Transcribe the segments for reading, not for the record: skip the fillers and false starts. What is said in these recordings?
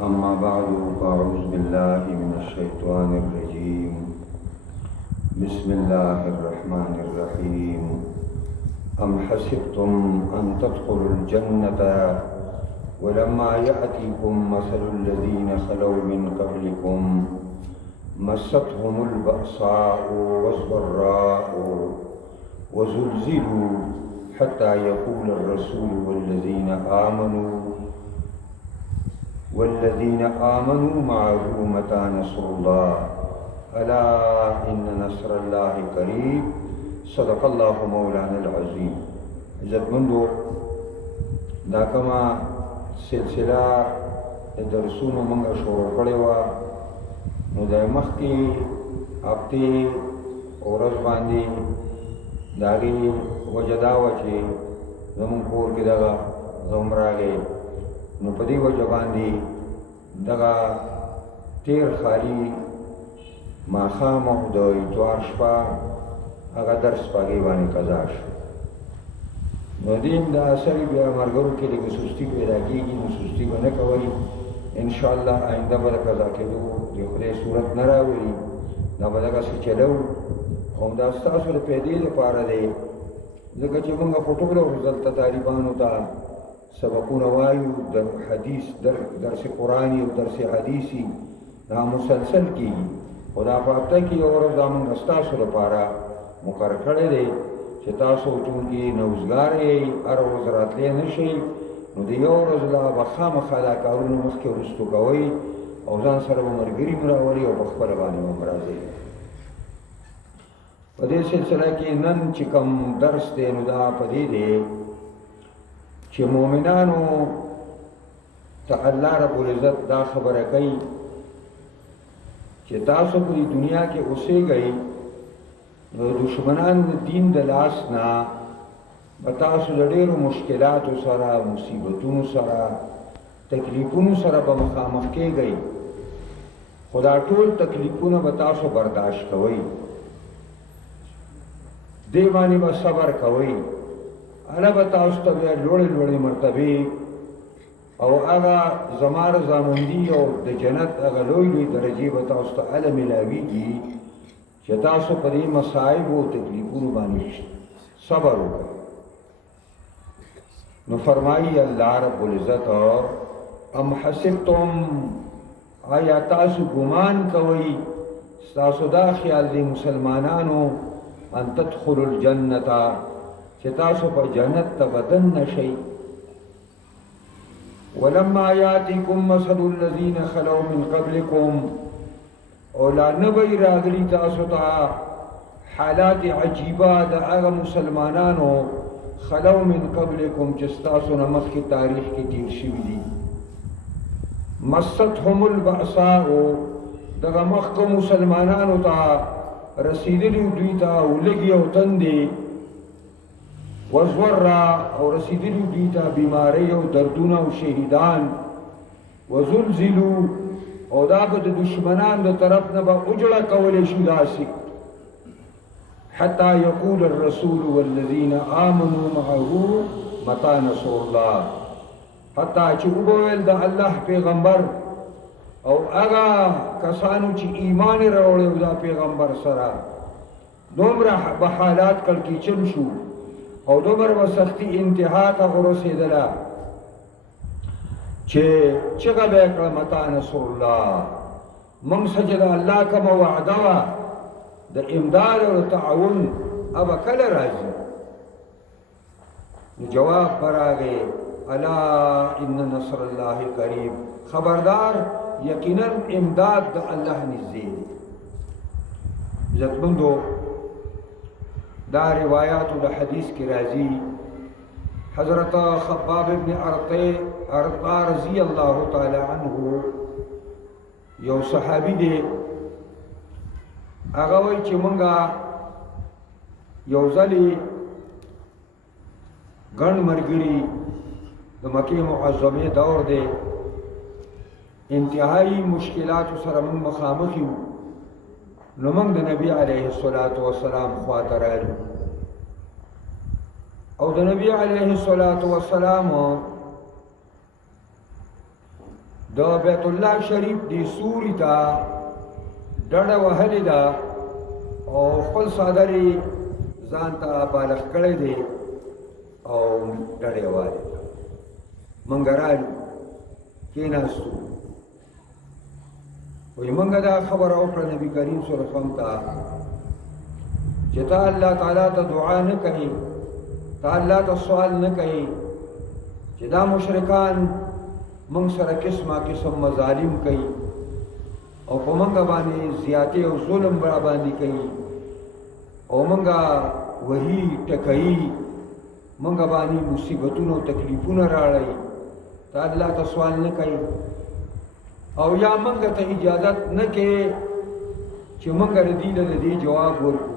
أما بعد فأعوذ بالله من الشيطان الرجيم. بسم الله الرحمن الرحيم. أم حسبتم أن تدخلوا الجنة ولما يأتكم مثل الذين خلوا من قبلكم مستهم البأساء والضراء وزلزلوا حتى يقول الرسول والذين آمنوا معه متى نصر الله ألا إن نصر الله قريب صدق الله مولانا العظيم. عزتمندو دا کما سلسله درسونو منگا شروع کړې وه نو د مخکې هفتې ورځ باندې د هغې وجه دا وه چې زمونږ کور کې دغه زوم راغی نو په دې وجه باندې دغه تیر خالي ماښام او د اتوار شپه هغه درس په هغې باندې قضا شو. نو دین د اثر بیا ملګرو کې لږ سستي پیدا کېږي، نو سستي به نه کوئ انشاءالله. آینده به د قضا کېدو د خدای صورت نه راولي، دا به دغسې چلو. همدا ستاسو د پیدې دپاره دی، ځکه چې موږ خو ټوله ورځ دلته طالبانو ته سبقونه وایو، در حدیث درس قرآني او درس حدیثي دا مسلسل کېږي، خو دا په هفته کې یو ورځ دا موږ ستاسو لپاره مقرر کړی دی چې تاسو چونکې نوزګار یئ هر ورځ راتلی نه شئ، نو د یو ورځ لا به خامخا دا کارونه مخکې وروستو کوئ او ځان سره به ملګري م راولئ او په خپله باندې به م راځئ. په دې سلسله کې نن چې کوم درس دی نو دا په دې دی چې مؤمنانو ته الله رب العزت دا خبره کوي چې تاسو په دې دنیا کې اوسېږئ نو دشمنانو د دین د لاس نه به تاسو د ډېرو مشکلاتو سره، مصیبتونو سره، تکلیفونو سره به مخامخ کېږئ، خو دا ټول تکلیفونه به تاسو برداشت کوئ، دې باندې به صبر کوئ. هله به تاسو ته بیا لوړې لوړې مرتبې او هغه زما رضامندي او د جنت هغه لوی لوی درجې به تاسو ته هله میلاویږي چې تاسو په دې مصایبو او تکلیفونو باندې صبر وکړئ. نو فرمایي الله رب العزت ام حسبتم، آیا تاسو ګمان کوئ، تاسو دا خیال دی مسلمانانو ان تدخلوا الجنة چې تاسو په جنت ته بدن نشئ ولما یاتکم مثل الذین خلو من قبلکم، او لا نبی راغلی تاسو ته حالات عجیبه د هغه مسلمانانو خلو من قبلکم چې ستاسو نه مخکې تاریخ کې تیر شوي دي. مستهم البأساء، دغه مخکې مسلمانانو ته رسیدلی دوی ته ولږې او تندې، وزورا او رسیدلی دوی ته بیماری او دردونه او شهیدان، وزلزلو او دا به د دشمنان د طرف نه به اجړه کولی شي داسې، حتی یقول الرسول والذین آمنوا معه متى نصر الله، حتی چې وبویل د الله پیغمبر او هغه کسانو چې ایمان یې راوړی و دا پیغمبر سره دومره به حالات کړکېچن شو او دومره به سختي انتها ته ورسېدله چې چغه به یې کړه متى نصر الله، موږ څه چې د الله کومه وعده وه د امداد او د تعاون هغه کله راځي؟ نو جواب به راغی الا ان نصر الله قریب، خبردار یقینا امداد د الله نږدې دی. عزتمندو دا روایاتو د حدیث کی راضی حضرت خباب ابن ارقا رضی اللہ تعالی عنہ یو صحابی دی، هغه وایي چې مونږه یو ځلې ګڼ ملګري د مکې معظمې دور دی، انتهایی مشکلاتو سره مونږ مخامخ یو، نو موږ د نبی علیه الصلاة والسلام خواته رالو او د نبی علیه الصلاة والسلام د بیت الله شریف دی سوري ته ډډه وهلې ده او خپل څادر یې ځان ته بالغ کړی دی او ډډې والې ده. موږ رالو کېناستو، وایي موږ دا خبره وکړه نبي کریم صلی الله علیه وسلم ته چې ته الله تعالی ته دعا نه کوي، ته الله ته سوال نه کوي چې دا مشرکان موږ سره قسمه قسم مظالم کوي او په موږ باندې زیاتې او ظلم را باندې کوي او موږ وهي ټکوي، موږ باندې مصیبتونه او تکلیفونه راړي، ته الله ته سوال نه کوي او یا موږ ته اجازت نه کوي چې موږ د دې له دې جواب ورکړو.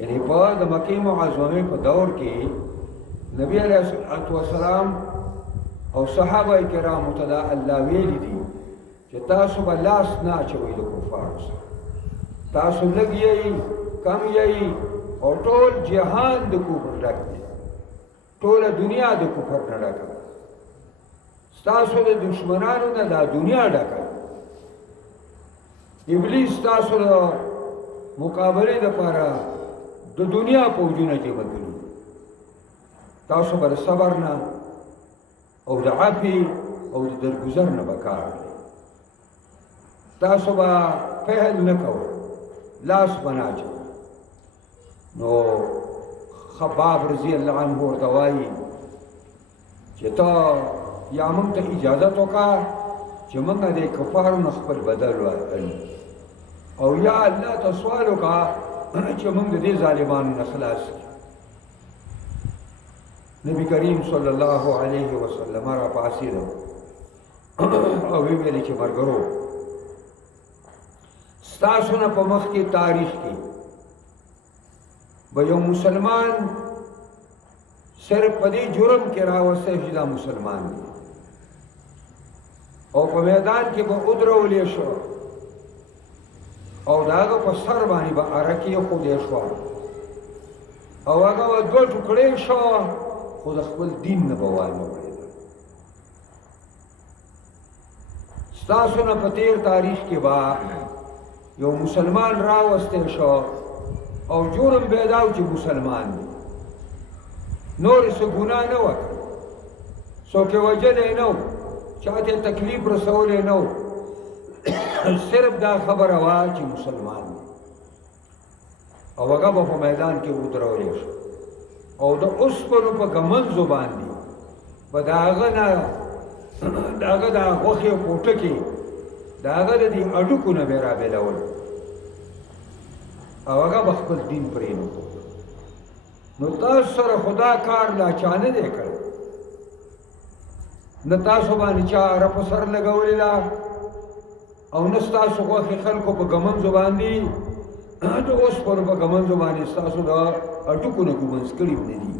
یعنی په د مکې معظمې په دور کې نبی علیه الصلاة والسلام او صحابه کرامو ته دا الله ویلي دي چې تاسو به لاس نه اچوئ د کفارو سره، تاسو لږ یئ کم یئ او ټول جهان د کفر ډک دی، ټوله دنیا د کفر نه ډکه ده، ستاسو د دشمنانو نه دا دنیا ډکه ده. ابلیس ستاسو د مقابلې دپاره د دنیا پوځونه جمع کړي، تاسو به د صبر نه او د عفو او د درګذر نه به کار اخلئ، تاسو به فعل نه کوئ، لاس به نه اچوئ. نو خباب رضی الله عنه ورته وایي چې ته یا موږ ته اجازت وکړه چې موږ د کفارو نه خپل بدل واخلو او یا الله ته سوال وکړه چې موږ د دې ظالمانو نه خلاص کړو. نبی کریم صلی الله علیه وسلم را پاسېده او ویې ویل چې ملګرو ستاسو نه په مخکې تاریخ کې به یو مسلمان صرف په دې جرم کې راوستی چې دا مسلمان دی او په میدان کې به ودرولی شو او د هغه په سر باندې به ارکې ایښودی شوه او هغه به دوه ټوکړې شو خو د خپل دین نه به وانه وړېده. ستاسو نه په تېر تاریخ کې به یو مسلمان راوستی شو او جرم به یې دا و چې مسلمان دی، نور یې څه ګناه نه وه کړې، څوک یې وژلی نه و، چا ته یې تکلیف رسولی نه و، صرف دا خبره وه چې مسلمان دی او هغه به په میدان کې ودرولی شو او د اوسپنو په ږمنځو باندې به د هغه نه د هغه د غوښې پوټکې د هغه د دې هډوکو نه به یې رابېلول او هغه به خپل دین پرېنښود. نو تاسو سره خو دا کار لا چا نه دی کړی، نه تاسو باندې چا اره په سر لګولې ده او نه ستاسو غوښې خلکو په ږمنځو باندې د اوسپنو په ږمنځو باندې ستاسو د هډوکو نه ږمنځ کړي نه دي.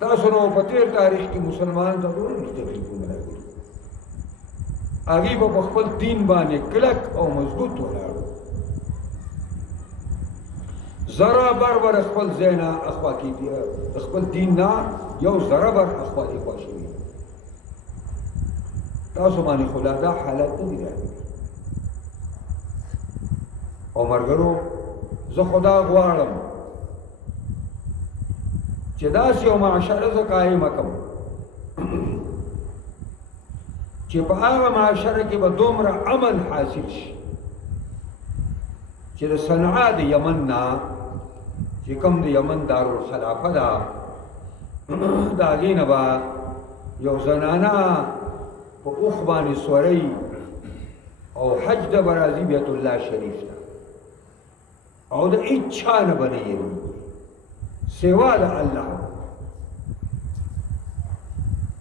تاسو نو په تېر تاریخ کې مسلمانانو ته ډېر تکلیفونه راغلي، هغوی به په خپل دین باندې کلک او مضبوط ولاړ، ذره بر بر خپل ځای نه اخوا کېدي، خپل دین نه یو ذره بر اخوا دېخوا شوي. تاسو باندې خو لا دا حالت نه دي راغلي. او ملګرو زه خدا غواړم چې داسې یو معاشره زه قایمه کړم چې په هغه معاشره کې به دومره امن حاصل شي چې د صنعا د یمن نه چې کوم د یمن دارالخلافه ده د هغې نه به یو زنانه په اوښ باندې سورۍ او حج ته به راځي بیت الله شریف ته او د هیڅ چا نه به نه یېرېږي سوا د الله،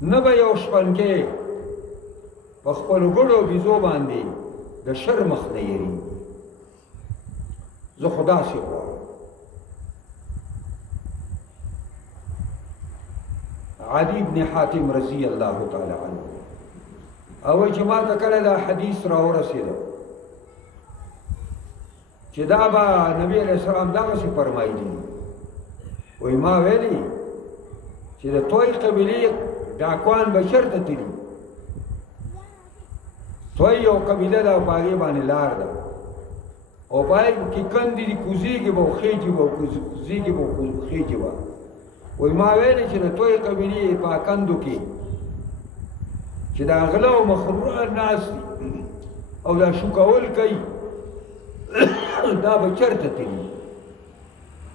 نه به یو شپنکې په خپلو ګډو بیزو باندې د شر مخ نه یېرېږي. زه خو داسې غواړم. عدي بن حاتم رضی الله تعالی عنه او چې ما ته کله دا حدیث راورسېده چې دا به نبی علیه السلام دغسې فرمایلي، وایي ما ویلي چې د توی قبیلې ډاکوان به چېرته تلي توی یو قبیله ده او په هغې باندې لار ده او په هغې کې کندې دي کوزېږي به او خېجي به او کوزېږي به او خېجي به وایي ما ویلې چې د توی قبیلې په کندو کې چې دا غله او مخروره ناست دي او دا شوکول کوي دا به چېرته تلي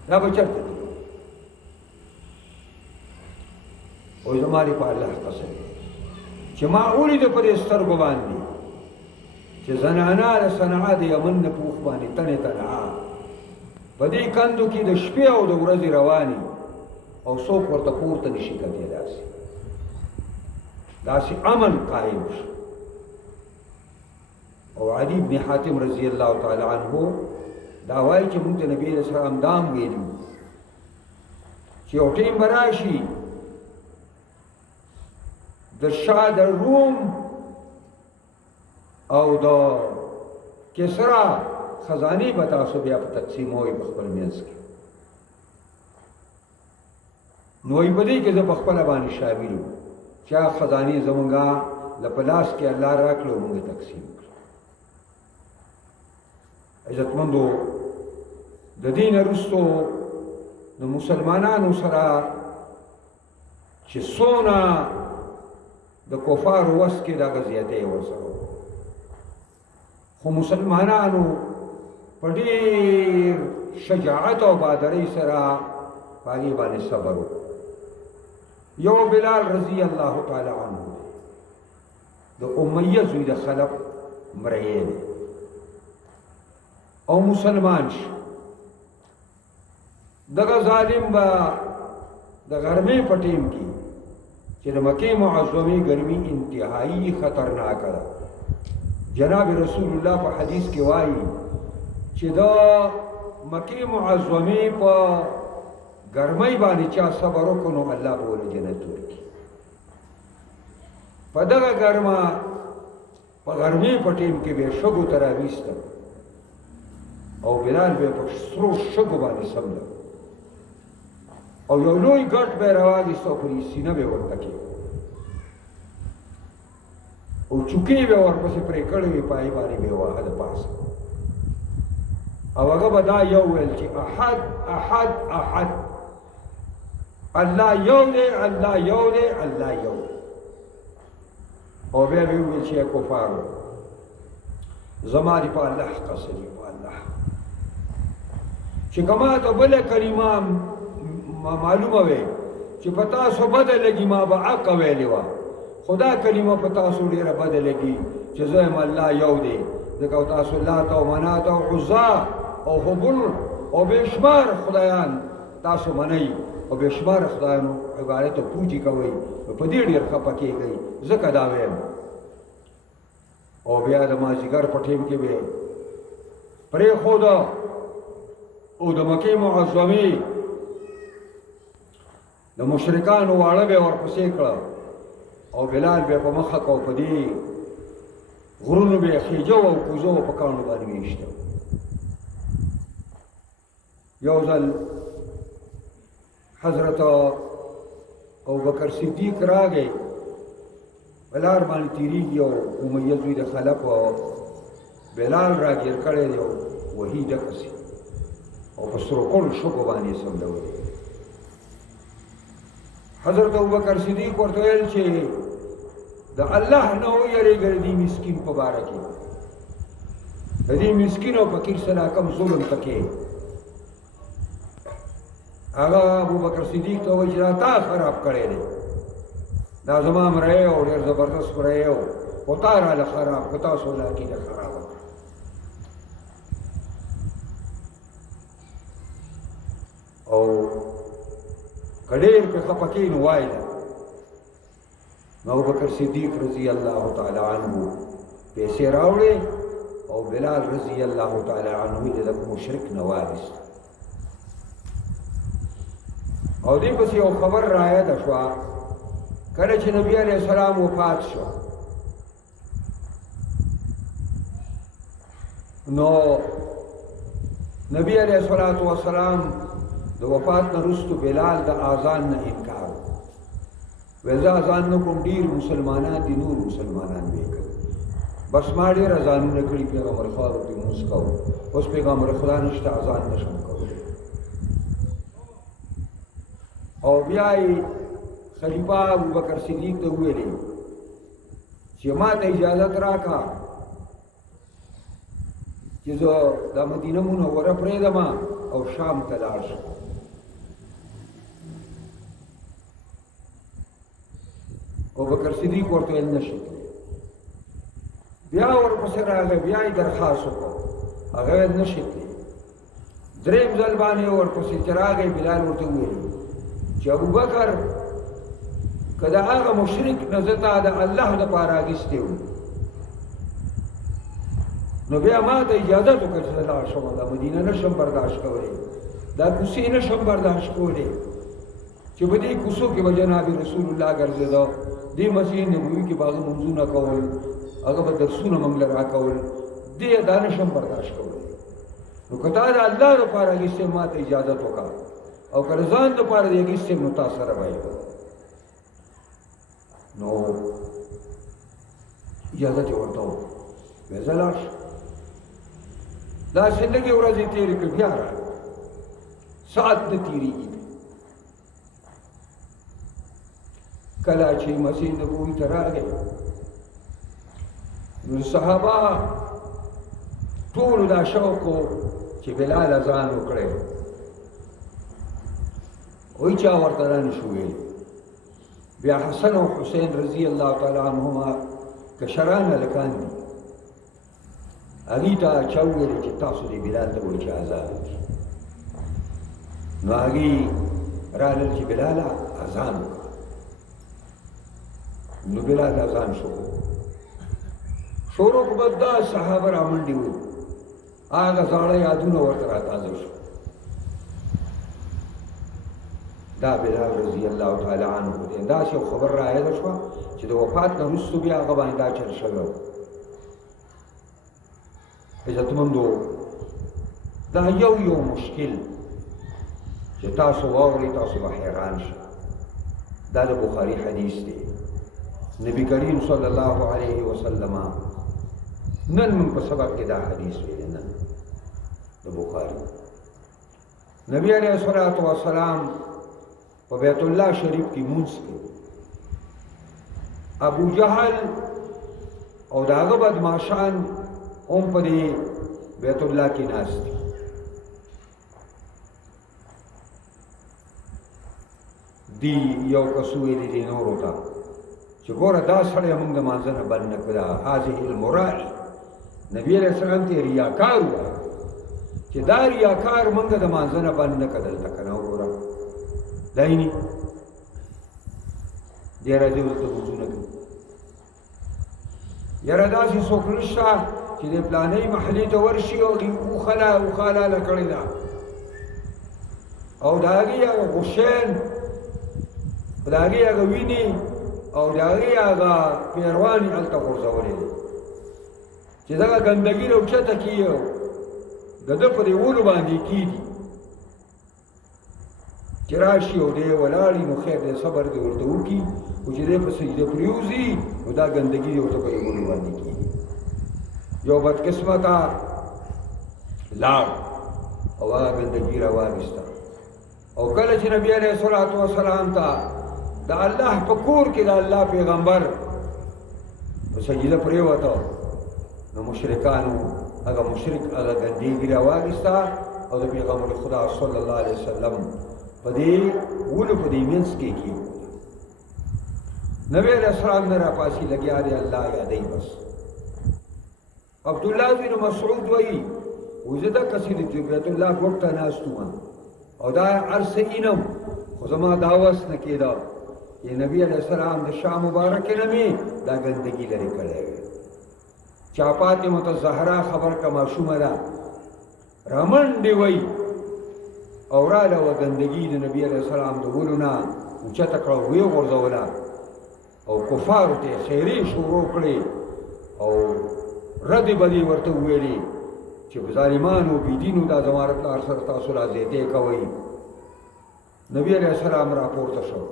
دا به چېرته تلي وایي زما دې په الله قسم چې ما ولیده په دې سترګو باندې چې زنانه د صنعا د یمن نه پوخ باندې تنې تنها په دې کندو کې د شپې او د ورځې روانې او څوک ورته پورته نشي کولی داسې امن قائم شو او عدي بن حاتم رضی الله تعالی عنه دا وایي چې موږ ته نبي علیه السلام دام ویلي چې یو ټیم به راشي د شاه د روم او د کسرا خزانې به تاسو بیا په تقسیموئ په خپل منځ کې نو وایي په دې کې زه په خپله باندې شامل یم چا خزانې زمونږه له په لاس کې الله راکړه او موږ تقسیم کړه عزتمندو د دې نه وروستو د مسلمانانو سره چې څونه د کفارو وس کې دغه زیاتې ورسره خو مسلمانانو په ډېر شجاعت او بهادرۍ سره په هغې باندې صبر وکړو یو بلال رضی الله تعالی عنه د امیه زوی د خلف مریی دی او مسلمان شو دغه ظالم به د غرمې په ټیم کې چې د مکې معظمې ګرمي انتهایی خطرناکه ده جناب رسول الله په حدیث کې وایي چې د مکې معظمې په ګرمۍ باندې چا صبر وکړو نو الله به ولې جنت ورکړي په دغه ګرمه په غرمې په ټیم کې به شګو ته راویسته او بلال به په سرو شګو باندې سمله او یو لوی ګټ به راواخیست او پرې سینه به ورته کې او چوکۍ به ورپسې پرې کړې وې په هغې باندې به یې واهه د پاسه او هغه به دا یو ویل چې احد احد احد الله یو دی الله یو دی الله یو دی او بیا به ویل چې کفارو زما دې په الله قسم په الله چې که ما ته بله کلمه معلومه وی چې په تاسو بده لګي ما به حق ویلې وه خو دا کلمه په تاسو ډېره بده لګي چې زه یم الله یو دی ځکه تاسو لات او منات او عزا او هبل او بېشمار خدایان تاسو منئ او بېشمار خدایانو عبادت او پوجي کوئ په دې ډېر خفه کېږئ ځکه دا ویم او بیا د مازدیګر په ټیم کې به پرېښوده او د مکې معظمې د مشرکانو واړه به ورپسې کړه او بلال به په مخه کو په دې غرونو به خېجو او کوزو په کاڼو باندې ویشته یو ځل حضرت ابوبکر صدیق راغی بلال باندې تیریږي او امیه زوی د خلف بلال راګیر کړی دی او وحي ډکسي او په سروکړو شګو باندې سملولی حضرت ابوبکر صدیق ورته ویل چې د الله نه ویریږه د دې مسکین په باره کې د دې مسکین او فقیر سره کم ظلم پکې هغه ابوبکر صدیق ته وایي چې دا تا خراب کړی دی دا زما مری او ډېر زبردست مری و خو تا راله خراب خو تاسو له عقیده خرابه او که ډېر پرې خفه کېږي نو وایله نو ابوبکر صدیق رضی الله تعالی عنه پیسې راوړې او بلال رضی الله تعالی عنه یې د مشرک نه واخیست او دې پسې یو خبر رایاده شوه کله چې نبی علیه السلام وفات شو نو نبی علیه السلام د وفات نه وروسته بلال د اذان نه انکار وکړ زه اذان نه کوم ډېر مسلمانان دي نور مسلمانان به یې کوي بس ما ډېر اذانونه کړي پیغمبر خدا ورته لمونځ کوو اوس پیغمبر خدا نشته اذان نشم کولی او بیا یې خلیفه ابوبکر صدیق ته وویلې چې ما ته اجازت راکړه چې زه د مدینه منوره پرېږدم او شام ته لاړ شم ابوبکر صدیق ورته ویل نه شي بیا ورپسې راغی بیا یې درخواست وکړ هغه ویل نه شي درېیم ځل باندې ورپسې چې راغی بلال ورته وویل چې ابوبکر که د هغه مشرک نه زه تا د الله دپاره اخیستی و نو بیا ما ته اجازت وکړه چې زه لاړ شم دا مدینه نشم برداشت کولی دا کوڅې نشم برداشت کولی چې په دې کوڅو کې به جناب رسول الله ګرځېده دې مسجد نبوي کې به هغه لمونځونه کول هغه به درسونه موږ له راکول دې دا نشم برداشت کولی نو که تا د الله دپاره اخیستی ما ته اجازت وکړه او که د ځان دپاره دې اخیستی نو تا سره به یې نو اجازت یې ورته وکړه ویل زه لاړ شم داسې لږې ورځې تېرې کړې بیا راغی ساعت نه تېرېږي کله چې مسجد نبوي ته راغی نو صحابه ټولو دا شوق و چې بلال اذان وکړی وایي چا ورته را نشو ویلی بیا حسن او حسین رضی الله تعالی عنهما کشران هلکان دي هغې ته چا وویلې چې تاسو دې بلال ته وایي چې اذان وکړي نو هغې رالل چې بلاله اذان وکړه نو بلال اذان شروع کړه دا صحابه را منډې وو هغه زاړه یادونه ورته را تازه شو دا بلال رضی الله تعالی عنه دی داسې خبر رایاده شوه چې د وفات نه وروسته بیا هغه باندې دا چل شوی عزتمندو دا یو مشکل چې تاسو واورئ تاسو به حیران شئ دا د بخاري حدیث دی نبی کریم صلی الله علیه وسلم نن موږ په سبق کې دا حدیث ویلی نن د بخاري نبی علیه الصلاة والسلام په بیت الله شریف کې مونځ کې ابو جهل او د هغه بدماشان هم په دې بیت الله کې ناست دي دی یو کس ویلی دی نورو ته چې ګوره دا سړی موږ د مانځه نه بند نه کړه هذه المراعي نبی علیه السلام ته ریاکار ووایه چې دا ریاکار موږ د مانځه نه بند نه کړه دلته که نه وګوره دی ني دی راځي ورته لمونځونه کوي یاره داسې څوک نشته چې د پلانۍ محلې ته ورشي او وخلاله کړې ده او د هغې هغه غشین د هغې هغه وینې او د هغې هغه پیروان یې هلته غورځولې دي چې دغه ګندګي راوچته کړي د ده په دې ولو باندې کېږي چې راشي او دی ولاړي نو خیر دی صبر دی ورته وکړي خو چې دی په سجده پرېوځي نو دا ګندګي دی ورته په دې ولو باندې کېږي یو بدقسمته لاړ او هغه ګندګي راواخېسته او کله چې نبي علیه الصلاة والسلام ته د الله په کور کې د الله پیغمبر په سجده پرېوته نو مشرکانو هغه مشرک هغه ګندګي راواخېسته او د پیغمبر خدا صلی الله علیه وسلم په دې ولو په دې منځ کې کېښوده نبی علیه السلام نه راپاسي لګیا دی الله یادوي بس عبدالله بن مسعود وایي زه دقسې د بیت الله ګوټ ته ناست وم او دا هر څه اینم خو زما دا وس نه کېده چې نبي علیه السلام د شاه مبارکې نه مې دا ګندګي لرې کړی وی چا فاطمة الزهرا خبر که ماشومه ده رامنډې وایي او راله وه ګندګي د نبي علیه السلام د ولو نه اوچته کړه ویې غورځوله او کفارو ته خیرې شروع کړې او ردې بدې ورته وویلې چې ظالمانو بېدینو دا زما پلار سره تاسو را زیاتې کوئ نبي علیه السلام راپورته شو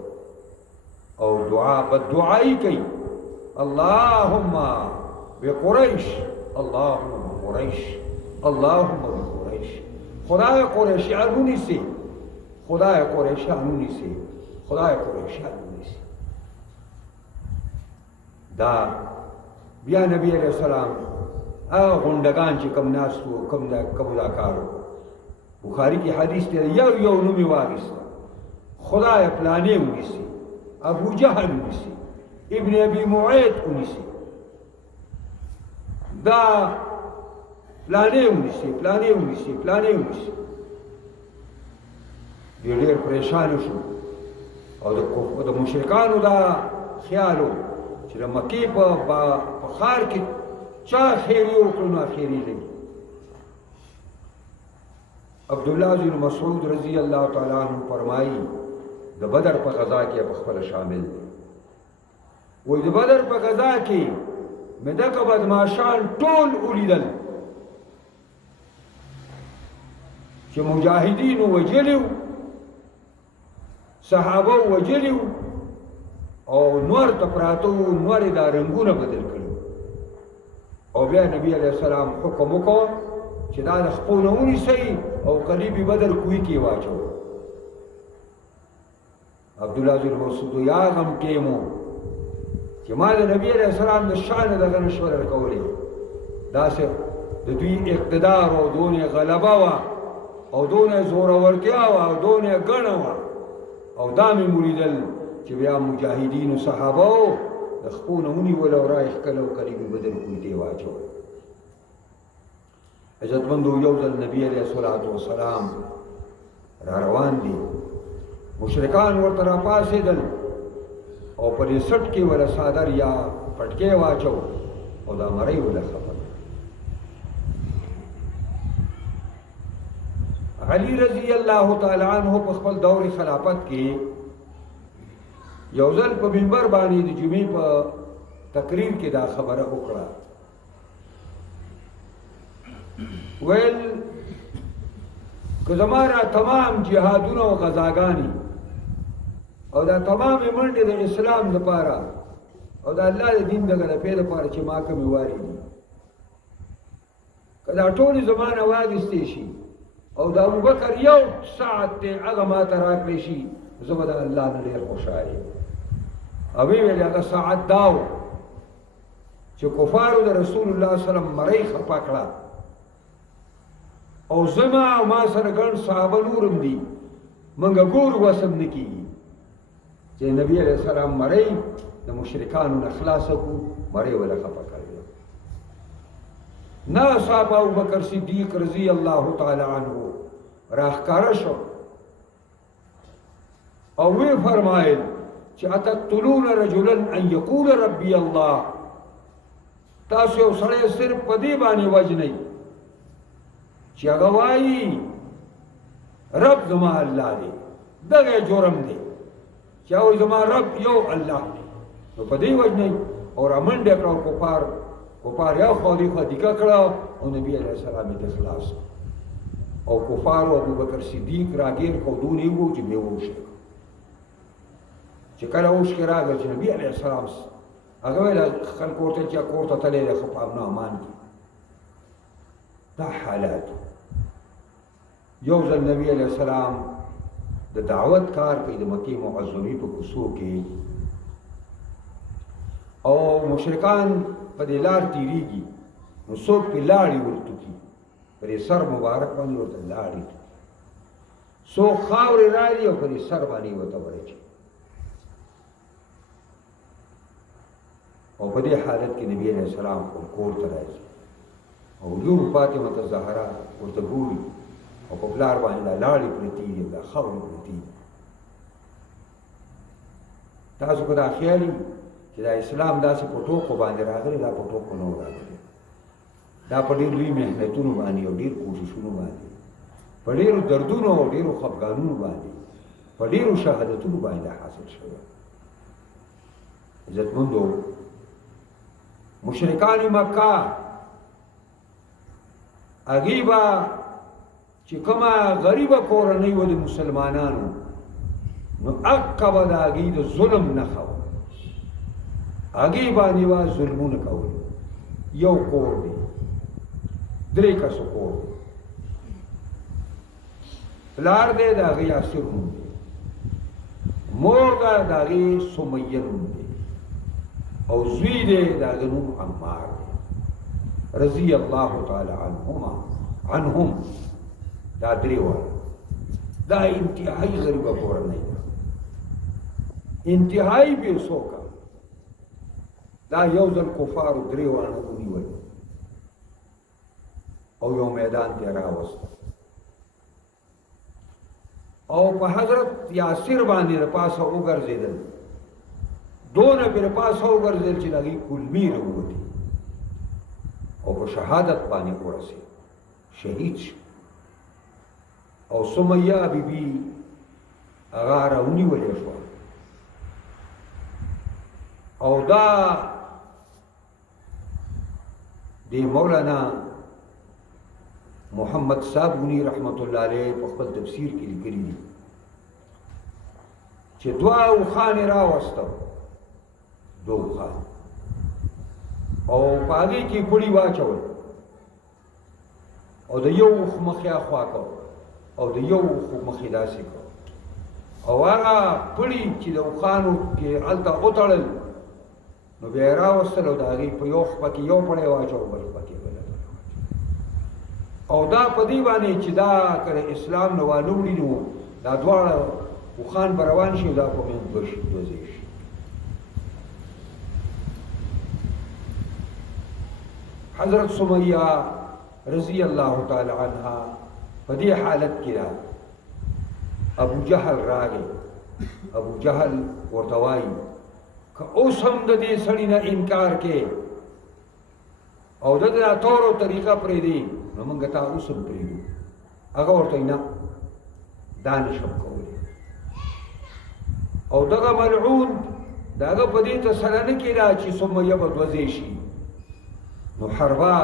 او دعا بددعایي کوي اللهم بقریش اللهم بقریش اللهم بقریش خدای قریشیانو نیسی خدای قریشیانو نیسی خدای قریشیانو نیسی دا بیا نبی علیہ السلام هغه غونډگان چې کم ناستو کم دا کارو بخاری کی حدیث دی یو نومي واغسته خدای پلانې ونیسي ابو جهل ونیسي ابن ابي معيط ونیسي دا پلانې ونیسي ډېر پریشان شو او د مشرکانو دا خیالو چې د مکې په ښار کې چا خیری وکړو نو خیری دی عبداللہ بن مسعود رضی اللہ تعالیٰ عنہ فرمائی د بدر په غزا کې په خپل شامل دی وای د بدر په غزا کې مې دغه بدمعشان ټول ولیدل چې مجاهدینو وجلو صحابه وجلو او نور ته پراتو نور دا رنگونه بدل کړو او بیا نبی علیہ السلام حکم وکړ چې دا د خپلونه ونیسئ او قریبی بدر کوی کې واچو عبداللہ بن مسعود یا غم کې مو چې ما د نبی علیہ السلام د شان دغه نشور کولې داسې د دوی اقتدار او دونه غلبه وا او دونه زورورتیا وا او دونه ګڼه وا او دا مې مریدل چې بیا مجاهدین او صحابه د خپلونه ونیول او رايح کلو قریبی بدر کوی کې واچو عزتمندو یو ځل نبی علیہ الصلوۃ والسلام را روان دي مشرکان ورته را پاسېدل او په دې سټ کې ولا صادر یا پټکې واچو او دا مړی ولا خبر علی رضی الله تعالی عنہ په خپل دور خلافت کې یو ځل په منبر باندې د جمعې په تقریر کې دا خبره وکړه ویل که زمارا تمام جهادونه او غزاګانی او دا تمام منډې د اسلام لپاره او دا الله د دین دغه لپاره چې ما کومې واري دي که دا ټولې زمانه واغستې شي او دا ابوبکر یو ساعت ته هغه ما ته راکړی شي زه به د الله نه ډېر خوشحاله یم او ویې ویل هغه ساعت دا و چې کفارو د رسول الله صلی الله علیه وسلم مړۍ خفه کړه او زما او ما سره ګڼ صحابه نورم دي منګه ګور وسم نه کېږي چې نبی علیہ السلام مړۍ د مشرکانو نه خلاصه کړو مړۍ ولا خفه کړې نه صحابه ابوبکر صدیق رضی الله تعالی عنہ راښکاره شو او وی فرمایل چې اتقتلون رجلا ان یقول ربی الله تاسو یو سړی صرف په دې باندې وجنئ چې هغه وایي رب زما الله دی دغه جرم دی چې هغه زما رب یو الله دی نو په دې وجنئ او رامنډه کړو کفار یا خالي خدیکه کړه او نبی علیہ السلام د اخلاص او کفار او ابوبکر صدیق راګیر کو دونی وو چې به وشه چې کله اوس کې راغی چې نبی علیہ السلام هغه ویل خلک ورته چې کوړه تلې خو په امن امان کې دا حالات یو ځل نبی علیہ السلام د دعوت کار کوي د مکې معظمې په کوڅو کې او مشرکان په دې لار تیریږي نو څوک په لاړې ورته کی پر سر مبارک باندې ورته لاړې څوک خاورې راړي او پر سر باندې ورته ورچي او په دې حالت کې نبی علیہ السلام کور ته راځي او لور فاطمه ته زهرا ورته ګوري او په بلار باندې لاړې پرتی دي دا خاورې پرتی تاسو کو دا خیالي چې دا اسلام داسې په ټوکو باندې راغلی دا په ټوکو نه راغلی دا په ډېر لوی محنتونو باندې او ډېر کوششونو باندې په ډېرو دردونو او ډېرو خفګانونو باندې په ډېرو شهادتونو باندې حاصل شوی عزتمندو مشرکان مکه هغې به چې کومه غریبه کورنۍ وه د مسلمانانو نو هغه به د هغې د ظلم نښه وه هغې باندې به ظلمونه کول یو کور دی، درې کسو کور دی، پلار دی د هغې یاسر نوم دی، مور ده د هغې سمیه نوم دی، او زوی دی د هغه نوم عمار دی رضی الله تعالی عنهم. دا درې واړه، دا انتهایی غریبه کورنۍ ده، انتهایی بې څوکه. دا یو ځل کفارو درې واړه ونیول او یو میدان ته یې راوسته او په حضرت یاسر باندې د پاسه وګرځېدل، دونه پرې پاسه وګرځېدل چې د هغې کلمې راووتې او په شهادت باندې ورسېد، شهید شو. او سمیه بیبي هغه راونیولې شوه او دا د مولانا محمد صابونی رحمت الله علیه په خپل تفسیر کې لیکلي دي چې دوه اوښانې راوسته، دوه اوښان، او په هغې کې پړي واچول او د یو اوښ مخ یې اخوا کړ او د یو اوښ مخ یې داسې کړ او هغه پړي چې د اوښانو کې هلته وتړل نو بیا یې راوستل او د هغې په یو خپه کې یو پړی واچو بل خپه کې بله او دا په دې باندې چې دا که اسلام نه وانه وړي نو دا دواړه اوښان به روان شي، دا په منځ به دوزی شي. حضرت سمیه رضی الله تعالی عنها په دې حالت کې را ابو جهل راغی. ابو جهل ورته وایي که اوس هم د دې سړي نه انکار کې او د دا طور او طریقه پرېږدي نو موږ تا اوس هم پرېږدو. هغه ورته نه، دا نشم کولی. او دغه ملعون د هغه په دې تسله نه کېده چې سمیه به دوزی شي، نو حربه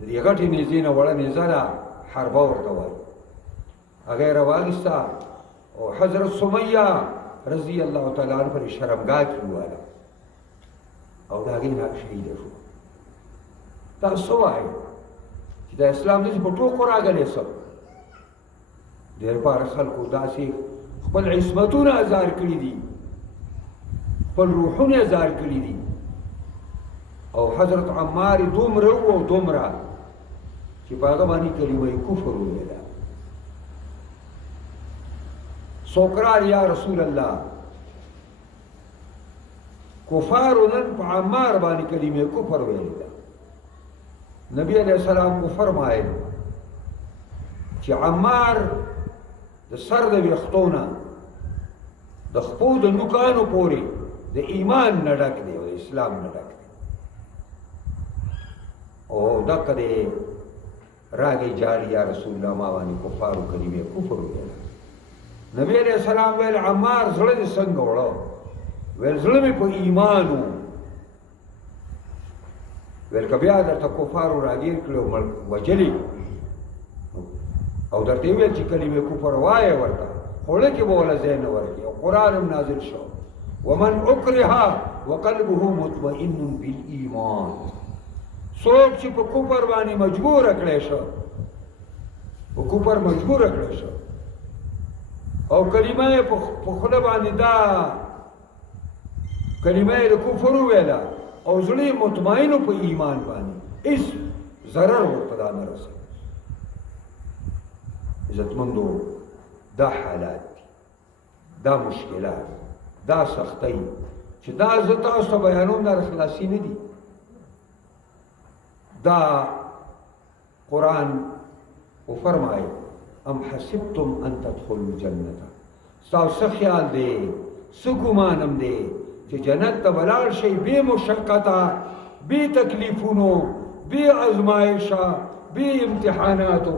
د دې غټې نیزې نه وړه نیزه ده، حربه ورته وایي. هغه یې راواخیسته او حضرت سمیه رضی الله تعالی عنه پر شرمګاه کې وواله او د هغې نه شهیده شو. دا څه وایي چې د اسلام داسې په ټوکو راغلی څه ډېر پاره خلکو داسې خپل عصمتونه ازار کړي دي، خپل روحونه ازار کړي دي. او حضرت عمار دومره و او دومره چې په هغه باندې کلمه کفر وویله. څوک راغی یا رسول الله کفارو نن په عمار باندې کلمه کفر ویلې ده. نبی علیہ السلام کو فرمایل چې عمار د سر د ویښتو نه د خپو د نوکانو پورې د ایمان نه ډک دی او د اسلام نه ډک دی. او دقه دی راغی جاړي یا رسول الله ما باندې کفارو کلمه کفر ویله. نبی علیہ السلام ویل عمار زړه دې څنګه وړه؟ ویل زړه مې په ایمان و. ویل که بیا درته کفارو راګیر کړي او وجلي او درته یې ویل چې کلمې کفر وایه ورته خوله کې به وله ځای نه ورکړي. او قرآن هم نازل شو ومن اکره وقلبه مطمئن بالایمان. څوک چې په کفر باندې مجبوره کړی شو، په کفر مجبوره کړی شو او کلمه یې په خوله باندې دا کلمه یې د کفر وویله او زړه یې مطمئن په ایمان باندې، هېڅ ضرر ورته دا نه رسوي. عزتمندو دا حالات دي، دا مشکلات، دا سختۍ چې دا زه تاسو ته بیانوم دا خلاصي نه دي. دا قرآن وفرمایي ام حسبتم ان تدخلوا الجنة، ستاسو څه خیال دی، څه ګمانم دی چې جنت ته به لاړ شئ بې مشقته، بې تکلیفونو، بې ازمایشه، بې امتحاناتو،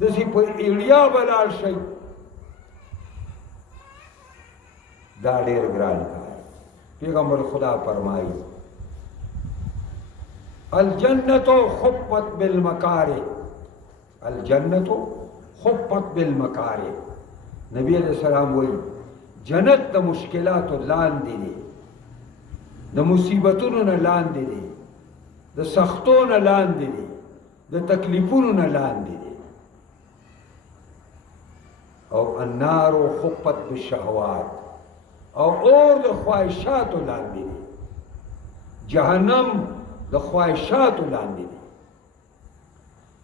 داسې په ایړیا به لاړ شئ؟ دا ډېر ګران کار. پیغمبر خدا فرمایي الجنة خفت بالمکاره، الجنة خفت بالمکاره. نبی علیہ السلام وایي جنت د مشکلاتو لاندې دی، د مصیبتونو نه لاندې دی، د سختو نه لاندې دي، د تکلیفونو نه لاندې دي. او النار خفت بالشهوات، او اور د خواهشاتو لاندې دي. جهنم د خواهشاتو لاندې دي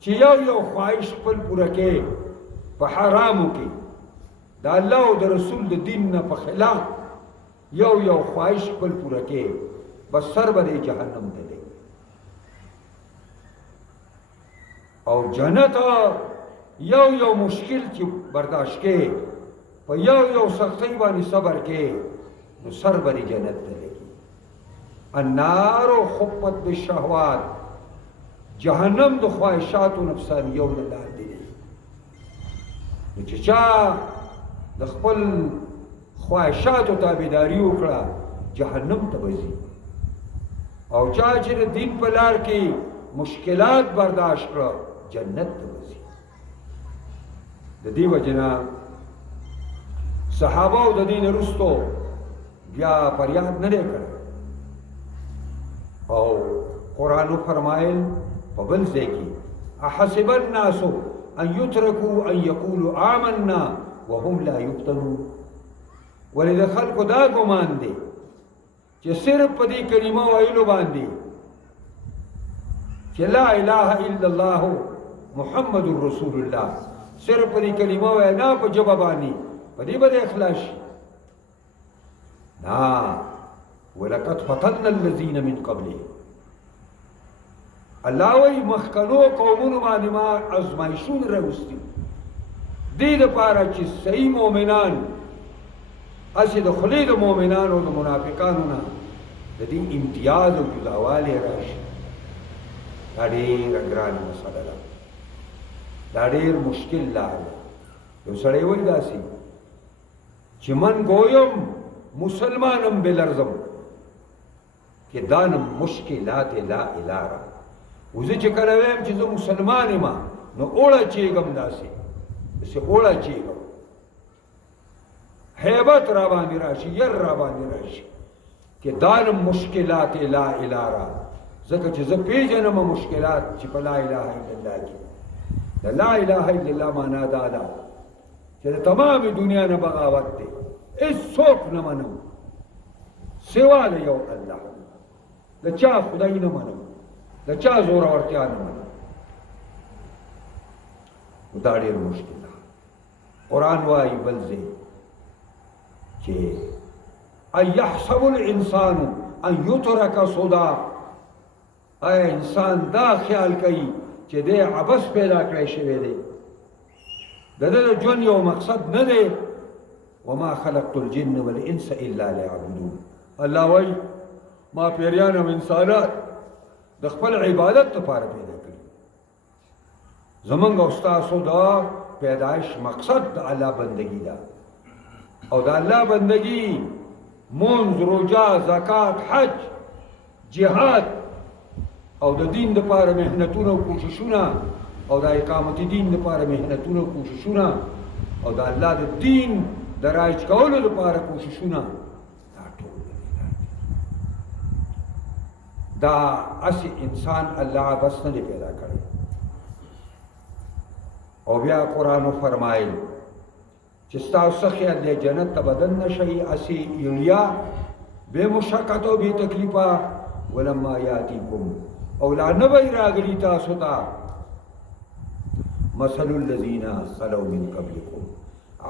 چې یو خواهش خپل پوره کې په حرامو کې د الله او د رسول د دین نه په خلاف یو خواهش خپل پوره کې، بس سر به جهنم ته دی. او جنت یو مشکل چې برداشت کې په یو سختۍ باندې صبر کې، نو سر به جنت ته دی. النار خفت بالشهوات، جهنم د خواهشاتو نفسانیو نه لاندې دی. نو چې چا د خپل خواهشاتو تابعداري وکړه جهنم ته به ځي، او چا چې د دین په لار کې مشکلات برداشت کړه جنت ته به ځي. د دې وجې نه صحابه د دین وروستو بیا فریاد نه دی کړی، او قرآن فرمایل په بل ځای کې احسب الناس ان یترکوا ان یقولوا آمنا وهم لا یفتنون. ولې د خلکو دا ګمان دی چې صرف په دې کلمه ویلو باندې چې لا اله الا الله محمد رسول الله، صرف په دې کلمه وینا په ژبه باندې په دې به اخلاص شي. نه، ولقد فتنا الذين من قبلهم، الله وی مخکنو قومونو باندې ما ازمایښتونه راوستي دې دپاره چې صحیح مؤمنان هسې د خولې د مؤمنانو او د منافقانو نه د دې امتیاز او جداوالی راشي. دا ډېره ګرانه مسله ده، دا ډېر مشکل لار ده. یو سړی وایي داسې چې من گویم مسلمانم بلرزم که دانم مشکلات لا اله را. وزه چې کله ویم چې زه مسلمان یم نو اوړه چیږم، داسې اوړه چیږم، هیبت را باندې راشي، یر را باندې راشي که دانم مشکلات لا اله را. ځکه چې زه پیژنم مشکلات چې په لا اله الا الله کې. د لا اله الا الله معنا دا ده چې د تمامې دنیا نه بغاوت دی، هېڅوک نه منم سوا د یو الله، د چا خدای نه منم، د چا زورورتیا نه منم. دا ډېر مشکل ده. قرآن وایي بل ځای چې ایحسب الانسان ان یترک سدى، آیا انسان دا خیال کوي چې دی عبث پیدا کړی شوی دی، د ده د ژوند یو مقصد نه دی. وما خلقت الجن والانس الا ليعبدون. الله وایي ما پیریان او انسانات د خپل عبادت لپاره پیدا کړي. زمونږ او ستاسو دا پیدایش مقصد د الله بندگی ده، او د الله بندگی منځ، روژه، زکات، حج، جهاد، او د دین لپاره محنتونه او کوششونه، او د اقامت دین لپاره محنتونه او کوششونه، او د الله د دین د رایج کولو لپاره کوششونه. دا ټول دا اسی انسان الله بس نه پیدا کړی. او بیا قرآن فرمایل چې ستاسو خیال دی جنت ته بدن نشئ، اسی یړیا بے مشقت او بے تکلیفه ولما یاتیکم، او لا نبی راغلی تاسو ته مثل الذین خلو من قبلکم،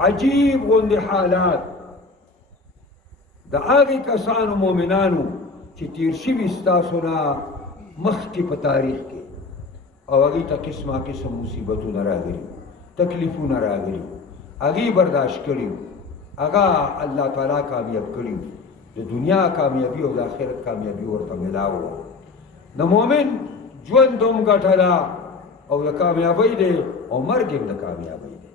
عجیب غوندې حالات د هغې کسانو مؤمنانو چې تیر شوي ستاسو نه مخکې په تاریخ کې، او هغې ته قسمه قسم مصیبتونه راغلي، تکلیفونه راغلي، هغې برداشت کړي، هغه الله تعالی کامیاب کړي، د دنیا کامیابي او د آخرت کامیابي ورته ملاو ده. د مؤمن ژوند هم ګټه ده او د کامیابۍ دی، او مرګ هم د کامیابۍ دی.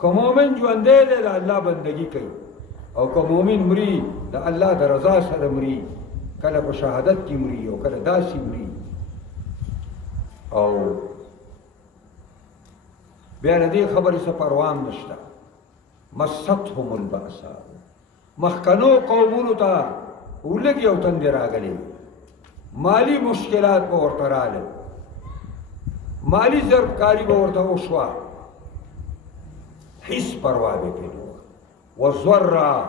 که مؤمن ژوندی دی د الله بندګي کوي، او که مؤمن مري د الله د رضا سره مري، کله په شهادت کې مري او کله داسې مري. او بیا د دې خبرې څه پروا هم نشته. مستهم البأساء، مخکنو قومونو ته ولږې او تندې راغلې، مالی مشکلات به ورته رالل، مالی ضربکاري به ورته وشوه، هیڅ پروا به پرې نه وه. وضرا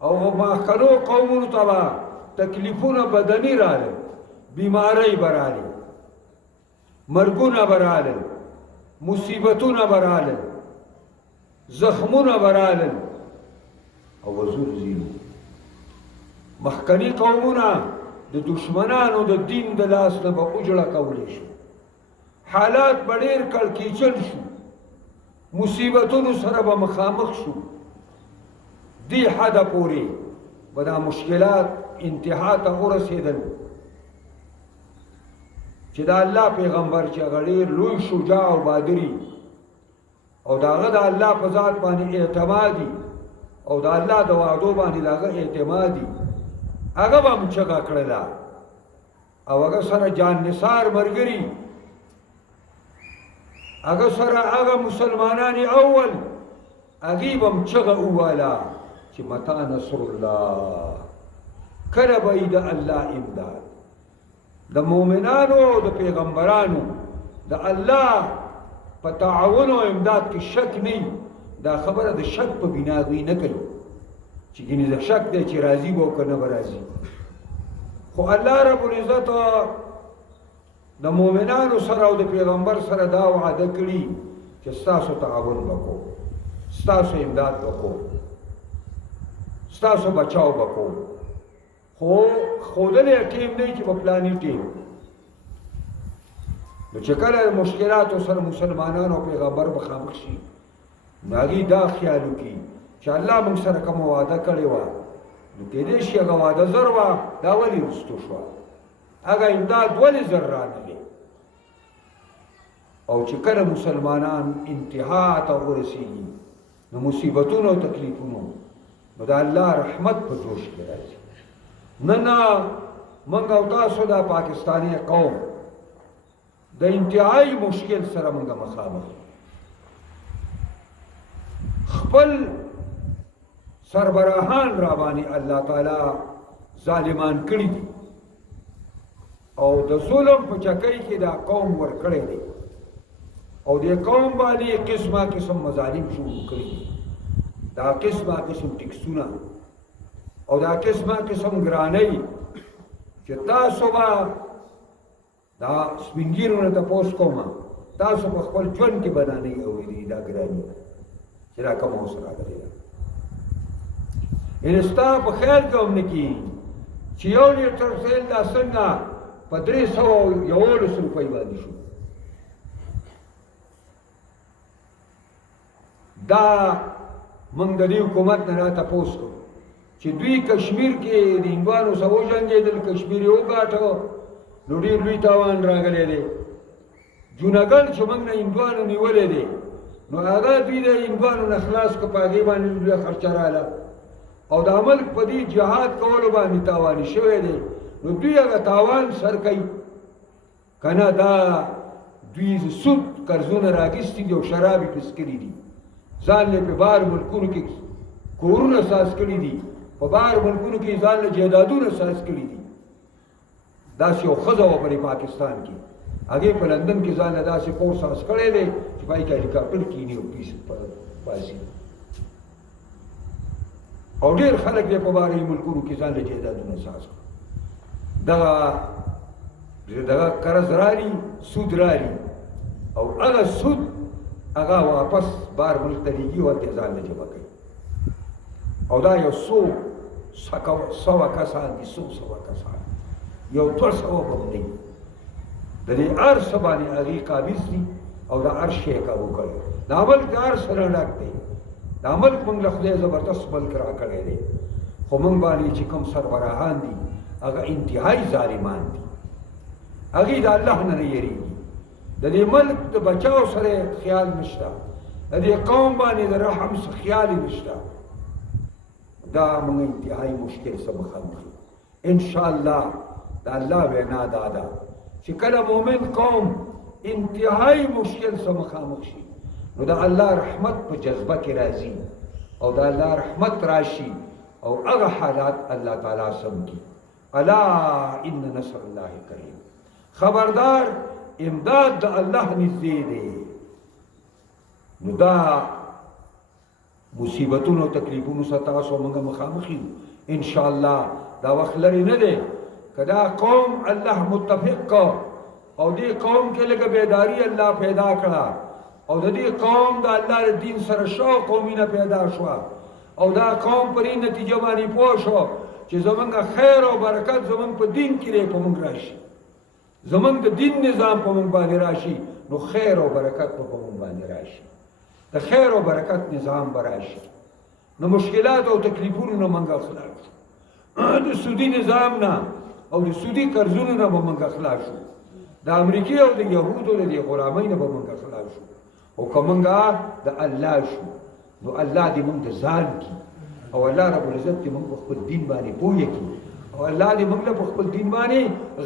او مخکنو قومونو ته به تکلیفونه بدني رالل، بیماری به رالل، مرګونه به رالل، مصیبتونه به رالل، زخمونه به رالل او وزلزلوا. مخکني قومونه د دشمنانو د دین د لاس نه به اجړه کولی شو، حالات به ډېر کړکېچل شو، مصیبتونو سره به مخامخ شو. دې حده پورې به دا مشکلات انتها ته ورسېدل چې د الله پیغمبر چې هغه ډېر لوی شجاع او بادري او د هغه د الله په ذات باندې اعتمادي او د الله د وعدو باندې د هغه اعتمادي، هغه به هم چغه کړله او هغه سره جان نثار ملګري، هغه سره هغه مسلمانان اول هغې به هم چغه وواله چې متى نصر الله، کله به د الله امداد. د مؤمنانو او د پیغمبرانو د الله په تعاون او امداد کې شک نه، دا خبره د شک په بنا دوی نه کوي چې ګینې د شک دی چې راضي به او که نه به راضي. خو الله رب العزت د مؤمنانو سره او د پیغمبر سره دا وعده کړي چې ستاسو تعاون وکړو، ستاسو امداد وکړو، ستاسو بچاو وکړو. خو ښودلی ټیم دی چې په پلاني ټیم نو چې کله مشکلاتو سره مسلمانان او پیغمبر مخامخ شي نو هغې دا خیال وکړي چې الله موږ سره کومه وعده کړې وه نو کېدای شي هغه وعده زر وه، دا ولې وروستو شوه، هغه امداد ولې زر رانغی. او چې کله مسلمانان انتها ته ورسېږي نو مصیبتونو او تکلیفونو نو د الله رحمت په جوش کې راځي. نه موږ او تاسو دا پاکستاني قوم د انتهایی مشکل سره موږ مخامخ، خپل سربراهان را باندې الله تعالی ظالمان کړي دي او د ظلم په چکۍ کې دا قوم ورکړی دی او دې قوم باندې قسمه قسم مظالم شروع کړي دي، دا قسمه قسم ټکسونه او دا قسمه قسم ګرانۍ چې تاسو به دا سپین ږیرو نه تپوس کومه تاسو په خپل ژوند کې به دا نه اورېدلي دا ګراني چې دا کومه اوس راغلې ده. یعنې ستا په خیال کې هم نه کېږي چې 1 لیټر تیل دا څنګه په 311 روپۍ باندې شو. دا موږ د دې حکومت نه را تپوس کوو چې دوی کشمیر کې د هندوانو سره وجنګېدل، کشمیر یې وګاټه نو ډېر لوی تاوان راغلی دی. جونګړ چې موږ نه هندوانو نیولی دی نو هغه دوی د هندوانو نه خلاص که په هغې باندې لویه خرچه راله او دا ملک په دې جهاد کولو باندې تاواني شوی دی نو دوی هغه تاوان سر کوي که نه. دا دوی سود قرضونه راګیستي دي او شراب یې پس کړي دي، ځان یې په بار ملکونو کې کورونه ساز کړي دي، په بار ملکونو کې ځان له جایدادونه ساز کړي دي. داسې یو ښځه وه په پاکستان کې، هغې په لندن کې ځان له داسې کور ساز کړی دی چې په هغې کې هلیکاپټر کښېني او پیس باسي او ډېر خلک دی په بهرني ملکونو کې ځان له جایدادونه ساز کړي. دغه قرض رالي، سود رالي او هغه سود هغه واپس بار ملک ته لیږي او هلته ځان له جمع کوي او دا یو سوه کسان دي، 100 کسان، یو 200 به هم نه وي. د دې هر څه باندې هغې قابض دي او دا هر شی یې کابو کړی. دا ملک د هر څه نه ډک دی، دا ملک موږ له خدای زبردست ملک را کړی دی، خو موږ باندې چې کوم سربراهان دي هغه انتهایی ظالمان دي، هغې د الله نه نه یېرېږي، د دې ملک د بچاو سره خیال نشته، د دې قوم باندې د رحم څه خیال یې نشته. دا موږ انتهایی مشکل سره مخامخ یو. انشاءالله د الله وینا دا ده چې کله مؤمن قوم انتهایی مشکل سره مخامخ شي نو د الله رحمت په جذبه کې راځي او د الله رحمت راشي او هغه حالات الله تعالی سم کړي الا ان نصر الله قریب. خبردار امداد د الله نږدې دی. نو دا مصیبتونو تکلیفونو سره تاسو موږ مخامخ یو ان شاء الله. دا وخت لري نه دی که دا قوم الله متفق کو او دې قوم کې لږه بیداری الله پیدا کړه او د دې قوم د الله د دین سره شوق او مینه پیدا شوه او دا قوم پر این نتیجه باندې پوه شو چې زمونږ خیر او برکت زمونږ په دین کې دی په موږ راشي، زمونږ د دین نظام په موږ باندې راشي، نو خیر او برکت په موږ باندې راشي، د خیر او برکت نظام به راشي. نو مشکلات او تکلیفونو نه موږ خلاص شو، د سودي نظام نه او د سودي قرضونو نه به موږ خلاص شو، د امریکې او د یهودو د غلامۍ نه به موږ خلاص شو. او که موږ د الله شو نو الله دې موږ د ځان کي او الله رب العزت دې موږ په خپل دین باندې پوهه کي او الله دې موږ له خپل دین باندې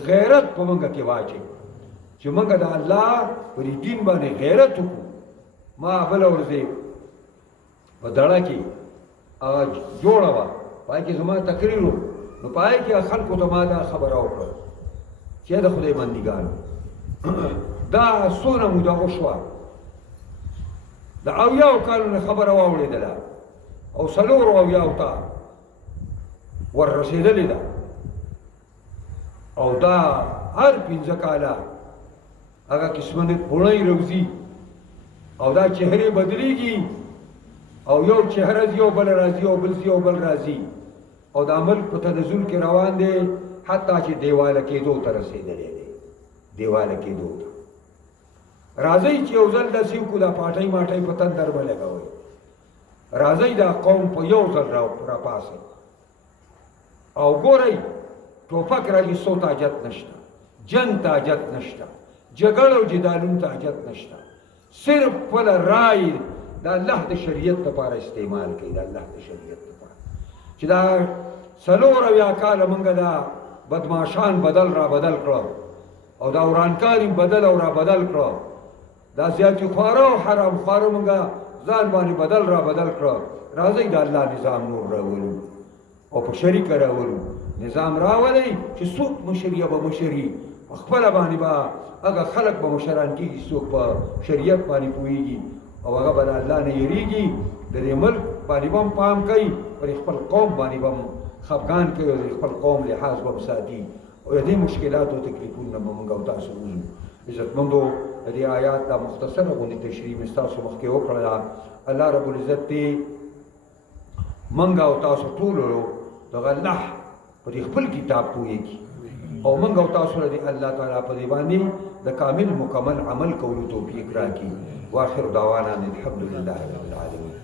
غیرت په موږ کې واچي چې موږ د الله په دین باندې غیرت وکړو. ما بل ورځ په دړه کې جوړه وه، پای کې زما تقریر و، نو پای کې خلکو ته ما دا خبره وکړه چې د خدای بندګانو دا څونه موده وشوه، د اویاو کالونه خبره واورېدله او څلورو اویاو ته ور رسېدلې ده او دا هر پنځه کاله هغه قسمه پوړی روزي او دا چهرې بدلېږي او یو چهره ځي او بل راځي او بل ځي او بل راځي او دا ملک په تنزل کې روان دی حتی چې دیواله کېدو ته رسېدلی دی، دیواله کېدو ته. راځئ چې یو ځل داسې وکړو دا پاټۍ ماټۍ په تندر به لګوئ، راځئ دا قوم په یو ځل راپاسئ او ګورئ ټوپک راځي څو ته حاجت نشته، جنګ ته حاجت نشته، جګړه او جدالونو ته حاجت نشته، صرف خپله رای د الله د شریعت لپاره استعمال کوي، د الله د شریعت لپاره. چې دا څلور اویا کاله موږ دا بدماشان بدل را بدل کړه او دا ورانکاري بدل او را بدل کړه، دا زیاتي خواره او حرام خواره موږ ځان باندې بدل را بدل کړه. راځئ د الله نظام نور راولو او په شریکه راولو، نظام راولئ چې څوک مشري به مشري په خپله باندې به هغه خلک به مشران کېږي څوک په شریعت باندې پوهېږي او هغه به د الله نه یېرېږي، د دې ملک باندې به هم پام کوي، پر خپل قوم باندې به هم خفګان کوي او د خپل قوم لحاظ به هم ساتي او د دې مشکلاتو او تکلیفونو نه به موږ او تاسو ووځو. عزتمندو د دې آیات دا مختصره غوندې تشریح مې ستاسو مخکې وکړله. الله رب العزت دې موږ او تاسو ټولو دغه الله په دې خپل کتاب پوهېږي او موږ او تاسو له دې الله تعالی په دې باندې د کامل مکمل عمل کولو توفیق راکړي. واخر دعوانا الحمد لله رب العالمين.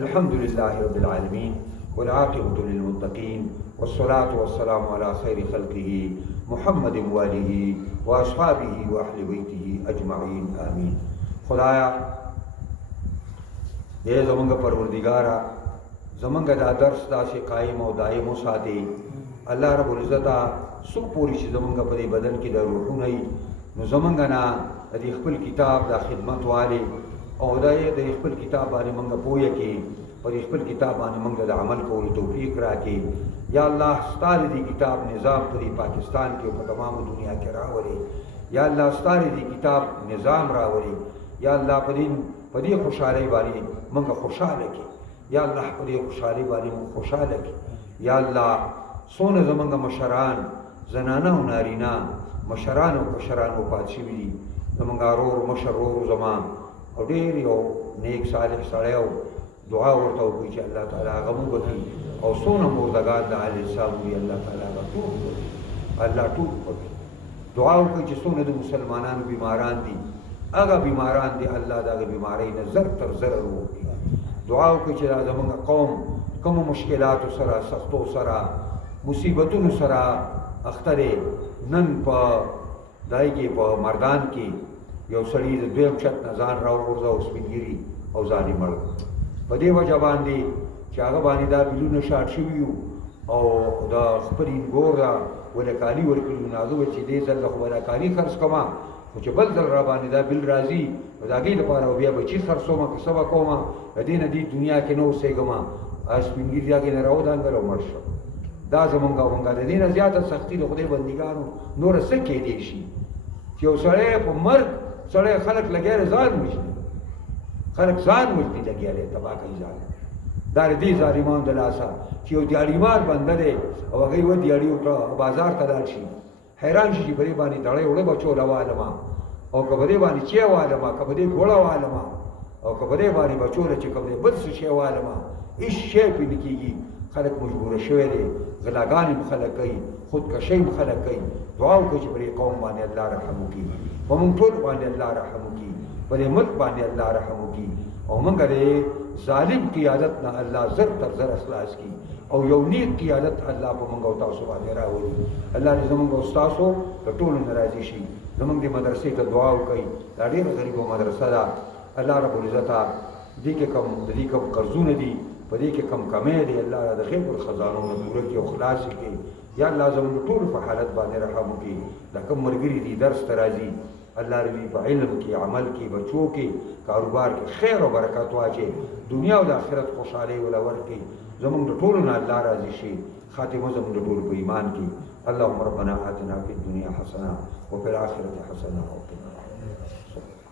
الحمد لله رب العالمين والعاقبة للمتقين والصلاة والسلام على خير خلقه محمد وآله وأصحابه وأهل بيته أجمعين آمين. خدایا دې زمونږ پروردګارا زمونږ دا درس داسې قائم او دائم وساتي. الله رب العزت سو پوری چې زمونږ په دې بدن کې د روحونه نو زمونږ نه د خپل کتاب د خدمت والي او د خپل کتاب باندې موږ پوهه کې پر خپل کتاب باندې موږ د عمل کولو توفیق راکړي. یا الله ستاره دې کتاب نظام په پاکستان کې او په تمامه دنیا کې راولي. یا الله ستاره دې کتاب نظام راولي. یا الله په دې خوشحالۍ باندې موږ خوشاله کړي. یا الله په دې خوشحالۍ باندې موږ خوشاله کړي. یا الله څونه زمونږ مشران زنانه او نارینه مشران او کشران وفات شوي دي، زمونږ ورور مشر ورور زما او ډېر یو نیک صالح سړی و، دعا ورته وکړئ چې الله تعالی هغه موږ وکړي او څونه مردګان د علیه السلام وي الله تعالی هغه ټول وکړي، الله ټول وکړي. دعا وکړئ چې څونه د مسلمانانو بیماران دي هغه بیماران دي الله د هغې بیمارۍ نه زر تر زره وکړي. دعا وکړئ چې دا زمونږ قوم کومو مشکلاتو سره سختو سره مصیبتونو سره اخته دی. نن په دای کې په مردان کې یو سړي د دویم چت نه ځان راوغورځه او سپین ږیري او ځان یې مړ په دې وجه باندې چې هغه باندې دا بیلونه شاټ شوي وو او د خپل انګور دا وله کالي ورکړي نو هغه ویل چې دې ځل خو به دا کالي خرڅ کومه خو چې بل ځل را باندې دا بیل راځي نو د هغې لپاره بیا بچي خرڅومه که څه به کومه د دې نه دې دنیا کې نه اوسېږم. سپین ږیري هغې نه راودانګل او مړ شو. دا زمونږ د دې نه زیاته سختي د خدای بندګانو نور څه کېدی شي چې یو سړی په مرګ سړی خلک لګیا ځان وژني خلک ځان وژني لګیا دی تباه کوي ځان دا د دې ظالمانو د لاسه چې یو دیاړیمار بنده دی او هغوی و دیاړي وکړه بازار ته لاړ شي حیران شي چې په دې باندې دړی وړه بچو روالمه او که په دې باندې چی والمه که په دې ګوړه والمه او که په دې باندې بچو له چې کوم دی بل څه شی والمه هېڅ شی پرې نه کېږي خلک مجبوره شوی دی غلاګانې هم خلک کوي خودکشۍ هم خلک کوي دعا وکړو چې پر دې قوم باندې الله رحم وکړي په موږ ټول باندې الله رحم وکړي په دې ملک باندې الله رحم وکړي او موږ د ظالم قیادت نه الله زر تر زر اخلاص کړي او یو نیک قیادت الله په موږ او تاسو باندې راولي الله دې زموږ او ستاسو د ټولو نه راضي شي زموږ دې مدرسې ته دعا وکړي دا ډېره غریبه مدرسه ده الله رب العزت دې کې کوم قرضونه دي په دې کې کم کمی دی الله د غیب الخزانو نه پوره کړي او خلاص کړي یا الله زموږ ټول په حالت باندې رحم وکړي دا کوم ملګري دي درس ته راځي الله دې په علم کې عمل کې بچو کې کاروبار کې خیر او برکت واچي دنیا او د آخرت خوشحالي ولا ورکړي زموږ د ټولو نه الله راضي شي خاتمه زموږ د ټولو په ایمان کې اللهم ربنا آتنا فی الدنيا حسنه وفي الآخرة حسنه وقنا عذاب النار